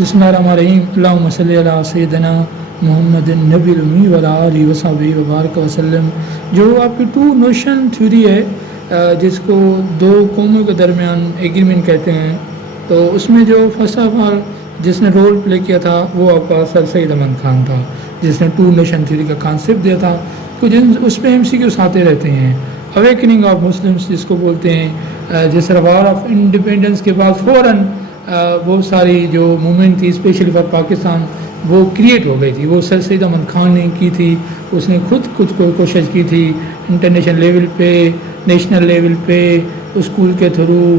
بسم اللہ الرحمن الرحیم اللہم صلی علی سیدنا محمد نبی الامی وعلیٰ آلہ وصحبہ وبارک وسلم. جو آپ کی ٹو نوشن تھیوری ہے جس کو دو قوموں کے درمیان ایگریمنٹ کہتے ہیں, تو اس میں جو فرسٹ آف آل جس نے رول پلے کیا تھا وہ آپ کا سر سید احمد خان تھا, جس نے ٹو نیشن تھیوری کا کانسیپٹ دیا تھا. کچھ اس میں MCQs آتے رہتے ہیں. اویکننگ آف مسلمس جس کو بولتے ہیں, جس طرح وار آف انڈیپینڈنس کے بعد فوراً بہت ساری جو موومنٹ تھی اسپیشلی فار پاکستان وہ کریٹ ہو گئی تھی. وہ سر سید احمد خان نے کی تھی, اس نے خود کوشش کی تھی انٹرنیشنل لیول پہ, نیشنل لیول پہ, اسکول کے تھرو,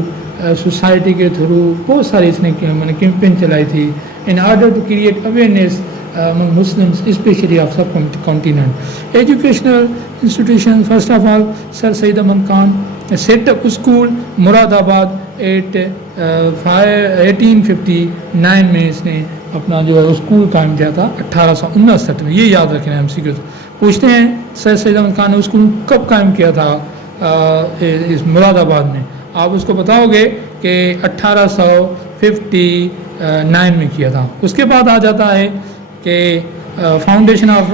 سوسائٹی کے تھرو بہت ساری اس نے کیمپین چلائی تھی in order to create awareness among Muslims especially of subcontinent. Educational institutions, first of all Sir Syed Ahmad Khan set up school مراد آباد 1859 میں اس نے اپنا جو ہے اسکول قائم کیا تھا 1859 میں. یہ یاد رکھنا ہے MCQ پوچھتے ہیں سر سید احمد خان نے اسکول کب قائم کیا تھا اس مراد آباد میں. آپ اس کو بتاؤ گے کہ 1859 میں کیا تھا. اس کے بعد آ جاتا ہے کہ فاؤنڈیشن آف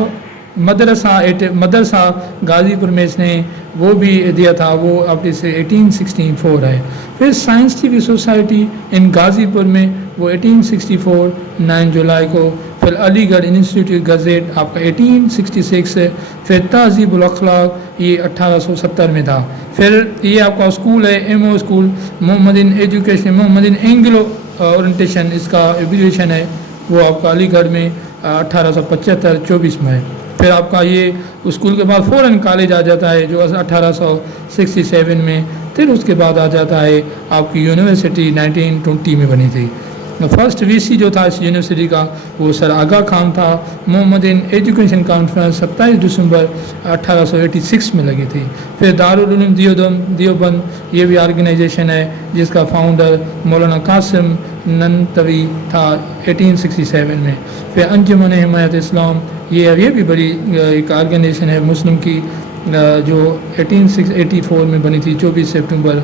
مدرسہ غازی پور میں اس نے وہ بھی دیا تھا, وہ اب سے 1864 ہے. پھر سائنس ٹی وی سوسائٹی ان غازی پور میں وہ 1864 9 جولائی کو. پھر علی گڑھ انسٹیٹیوٹ گزٹ آپ کا 1866. پھر تہذیب الاخلاق یہ 1870 میں تھا. پھر یہ آپ کا اسکول ہے MO school Mohammedan education Mohammedan Anglo orientation, اس کا ایبریویشن ہے, وہ آپ کا علی گڑھ میں 1875-24 میں ہے. پھر آپ کا یہ اسکول کے بعد فوراً کالج آ جاتا ہے جو 1867 میں. پھر اس کے بعد آ جاتا ہے آپ کی یونیورسٹی 1920 میں بنی تھی. فرسٹ VC جو تھا اس یونیورسٹی کا وہ سر آغا خان تھا. محمدین ایجوکیشن کانفرنس 27 دسمبر 1886 میں لگی تھی. پھر دارالعلوم دیوبند یہ بھی آرگنائزیشن ہے جس کا فاؤنڈر مولانا قاسم ننتوی تھا 1867 میں. پھر انجمن حمایت اسلام یہ بھی بڑی ایک آرگنائزیشن ہے مسلم کی جو 1884 میں بنی تھی. 24 سپٹمبر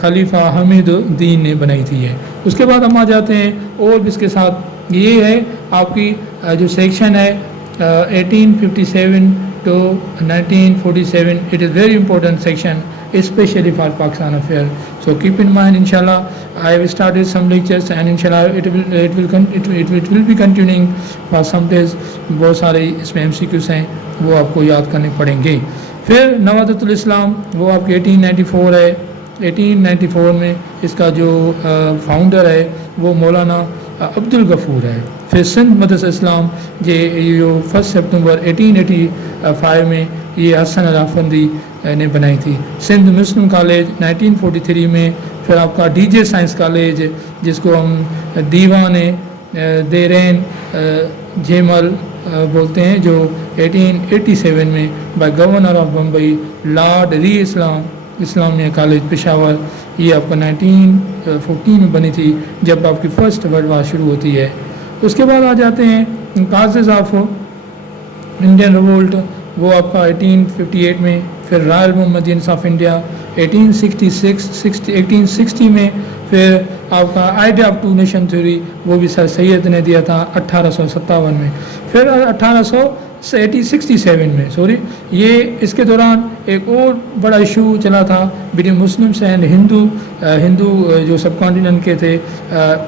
خلیفہ حمید الدین نے بنائی تھی ہے. اس کے بعد ہم آ جاتے ہیں اور بھی اس کے ساتھ یہ ہے آپ کی جو سیکشن ہے 1857 to 1947. It is very important section especially for Pakistan affair. So keep in mind, inshallah I have started some lectures and inshallah it will be continuing for some days. بہت سارے اس میں MCQs ہیں وہ آپ کو یاد کرنے پڑیں گے. پھر نوادۃ الاسلام وہ آپ کے 1894 ہے. 1894 میں اس کا جو فاؤنڈر ہے وہ مولانا عبدالغفور ہے. پھر سندھ مدرسہ اسلام جو 1 سپتمبر 1885 میں یہ حسن الافندی نے بنائی تھی. سندھ مسلم کالج 1943 میں. پھر آپ کا DJ سائنس کالج جس کو ہم دیوان دیرین جیمل بولتے ہیں جو 1887 میں by governor of Bombay Lord Reay Islamia college Peshawar یہ آپ کا 1914 میں بنی تھی جب آپ کی فرسٹ ورلڈ وار شروع ہوتی ہے. اس کے بعد آ جاتے ہیں کازز آف انڈین ریولٹ وہ آپ کا 1858 میں. پھر رائل محمدینس آف انڈیا 1860 میں. پھر آپ کا idea of two nation theory وہ بھی سر سید نے دیا تھا 1857 میں. پھر 1867 میں یہ اس کے دوران ایک اور بڑا ایشو چلا تھا بٹوین مسلمس اینڈ ہندو جو سب کانٹیننٹ کے تھے.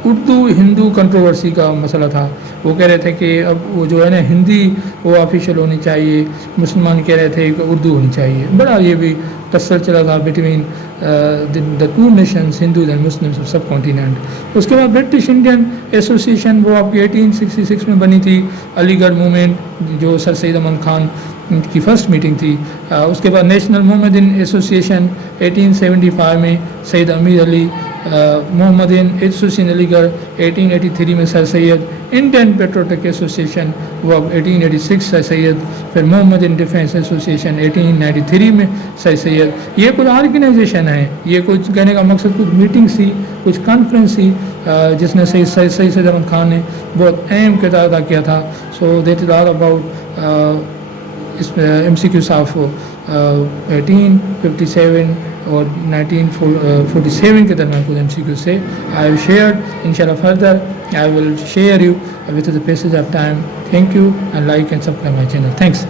اردو ہندو کنٹروورسی کا مسئلہ تھا. وہ کہہ رہے تھے کہ اب وہ جو ہے نا ہندی وہ آفیشیل ہونی چاہیے, مسلمان کہہ رہے تھے کہ اردو ہونی چاہیے. بڑا یہ بھی ٹسل چلا تھا between the two nations Hindus and Muslims of subcontinent. اس کے بعد برٹش انڈین ایسوسیشن وہ آپ کی 1866 میں بنی تھی. علی گڑھ موومنٹ جو سر سید احمد خان کی فرسٹ میٹنگ تھی. اس کے بعد نیشنل محمدین ایسوسیشن 1875 میں سید امیر علی. محمدین ایسوسیشن علی گڑھ 1883 میں سر سید. انڈین پیٹروٹک ایسوسیشن وہ اب 1886 سر سید. پھر محمدین ڈیفینس ایسوسیشن 1893 میں سر سید. یہ کچھ آرگنائزیشن ہے, یہ کچھ کہنے کا مقصد کچھ میٹنگ سی کچھ کانفرنس سی جس نے سید احمد خان نے بہت اہم کردار ادا کیا تھا. So that is all about MCQs of 1857 اور 1947 کے درمیان کچھ MCQs تھے. I have shared. Inshallah further I will share you with the passage of time. Thank you and like and subscribe my channel. Thanks.